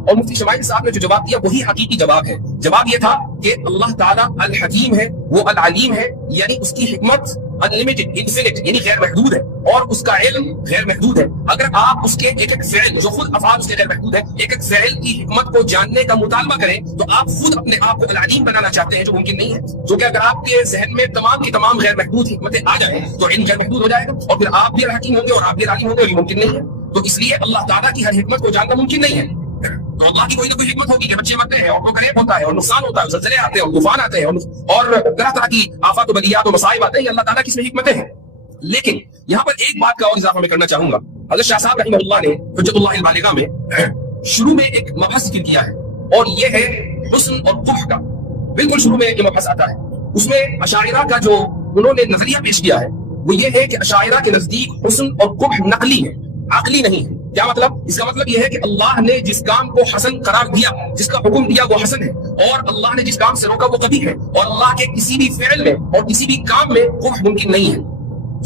اور مفتی شمائل صاحب نے جو جواب دیا وہی حقیقی جواب ہے. جواب یہ تھا کہ اللہ تعالیٰ الحکیم ہے، وہ العلیم ہے، یعنی اس کی حکمت انلمیٹڈ، انفینٹ، یعنی غیر محدود ہے، اور اس کا علم غیر محدود ہے. اگر آپ اس کے ایک ایک فعل، جو خود افعال اس کے غیر محدود ہے، ایک ایک فعل کی حکمت کو جاننے کا مطالبہ کریں تو آپ خود اپنے آپ کو العلیم بنانا چاہتے ہیں، جو ممکن نہیں ہے. جو کہ اگر آپ کے ذہن میں تمام کی تمام غیر محدود حکمتیں آ جائیں تو علم غیر محدود ہو جائے گا، اور پھر آپ بھی الحکیم ہوں گے اور آپ بھی العلیم ہوں گے، اور یہ ممکن نہیں ہے. تو اس لیے اللہ تعالیٰ کی ہر حکمت کو جاننا ممکن نہیں ہے. تو اللہ کی کوئی نہ کوئی حکمت ہوگی کہ بچے مرتے ہیں، اور ریپ ہوتا ہے، اور نقصان ہوتا ہے، زلزلے آتے ہیں، اور طوفان آتے ہیں، اور طرح طرح کی آفات و بلیات و مصائب آتے ہیں. یہ اللہ تعالیٰ کی اس میں حکمتیں ہیں. لیکن یہاں پر ایک بات کا اور اضافہ میں کرنا چاہوں گا. حضرت شاہ صاحب رحمہ اللہ نے حجت اللہ البالغہ میں شروع میں ایک مبحث ذکر کیا ہے، اور یہ ہے حسن اور قبح کا. بالکل شروع میں یہ مبحث آتا ہے. اس میں اشاعرہ کا جو انہوں نے نظریہ پیش کیا ہے وہ یہ ہے کہ اشاعرہ کے نزدیک حسن اور قبح نقلی ہے، عقلی نہیں ہے. کیا مطلب؟ اس کا مطلب یہ ہے کہ اللہ نے جس کام کو حسن قرار دیا، جس کا حکم دیا وہ حسن ہے، اور اللہ نے جس کام سے روکا وہ قبیح ہے، اور اللہ کے کسی بھی فعل میں اور کسی بھی کام میں قبح ممکن نہیں ہے.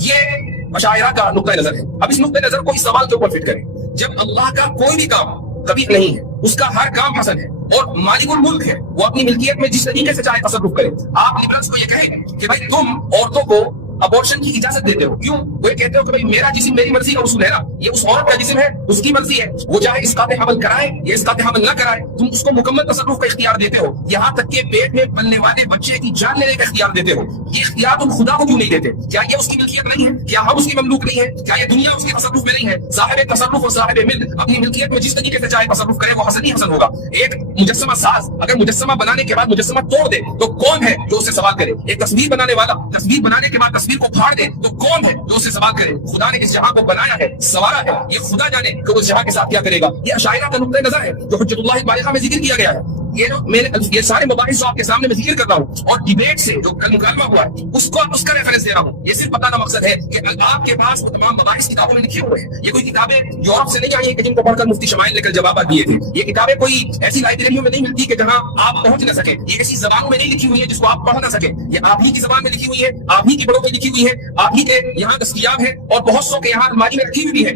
یہ اشاعرہ کا نقطہ نظر ہے. اب اس نقطہ نظر کو اس سوال کے اوپر فٹ کریں. جب اللہ کا کوئی بھی کام قبیح نہیں ہے، اس کا ہر کام حسن ہے، اور مالک الملک ہے، وہ اپنی ملکیت میں جس طریقے سے چاہے تصرف کرے. آپ لبرلز کو یہ کہیں کہ بھائی تم عورتوں کو ابورشن کی اجازت دیتے ہو، کیوں؟ وہ یہ کہتے ہو کہ بھائی میرا جسم میری مرضی کا اصول ہے نا، یہ اس عورت کا جسم ہے، اس کی مرضی ہے، وہ چاہے اسقاط حمل کرائے یا اسقاط حمل نہ کرائے، تم اس کو مکمل تصرف کا اختیار دیتے ہو. یہاں تک کہ پیٹ میں پلنے والے بچے کی جان لینے کا اختیار دیتے ہو. یہ اختیار تم خدا کو کیوں نہیں دیتے؟ کیا یہ اس کی ملکیت نہیں ہے؟ کیا ہم اس کی مملوک نہیں ہے؟ کیا یہ دنیا اس کے تصرف میں نہیں ہے؟ صاحب تصرف اور صاحب ملک اپنی ملکیت میں جس طریقے سے چاہے تصرف کرے وہ حسن ہی حسن ہوگا. ایک مجسمہ ساز اگر مجسمہ بنانے کے بعد مجسمہ توڑ دے تو کون ہے جو اسے سوال کرے؟ ایک تصویر بنانے والا تصویر بنانے کے بعد تصویر کو پھاڑ دے تو کون ہے جو اسے سوال کرے؟ خدا نے اس جہاں کو بنایا ہے، سوارا ہے، یہ خدا جانے کہ وہ اس جہاں کے ساتھ کیا کرے گا. یہ اشاعرہ کا نقطہ نظر ہے جو حجت اللہ البالغہ میں ذکر کیا گیا ہے. یہ سارے مباحث جو آپ کے سامنے میں ذکر کر رہا ہوں اور ڈیبیٹ سے جو کل مکالمہ ہوا ہے اس کا ریفرنس دے رہا ہوں. یہ صرف بتانا مقصد ہے کہ آپ کے پاس وہ تمام مباحث کتابوں میں لکھے ہوئے ہیں. یہ کوئی کتابیں یورپ سے نہیں آئی ہیں کہ جن کو پڑھ کر مفتی شمائل نے کل جوابات دیے تھے. یہ کتابیں کوئی ایسی لائبریریوں میں نہیں ملتی کہ جہاں آپ پہنچ نہ سکیں. یہ ایسی زبانوں میں نہیں لکھی ہوئی ہے جس کو آپ پڑھ نہ سکیں. یہ آپ ہی کی زبان میں لکھی ہوئی ہے، آپ ہی کی بڑوں میں لکھی ہوئی ہے، آپ ہی کے یہاں دستیاب ہے، اور بہت سو کے یہاں الماری میں رکھی ہوئی بھی ہے.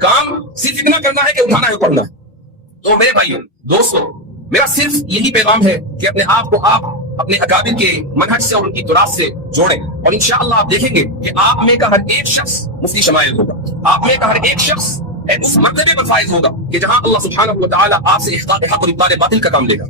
کام صرف اتنا کرنا ہے کہ اٹھانا ہے، پڑھنا ہے. تو میرے بھائیوں دوستوں، میرا صرف یہی پیغام ہے کہ اپنے آپ کو آپ اپنے اکابر کے منہج سے اور ان کی تراث سے جوڑیں، اور انشاءاللہ آپ دیکھیں گے کہ آپ میں کا ہر ایک شخص مفتی شمائل ہوگا. آپ میں کا ہر ایک شخص اس مرتبے پر فائز ہوگا کہ جہاں اللہ سبحانہ و تعالیٰ آپ سے احقاق حق اور ابطال باطل کا کام لے گا.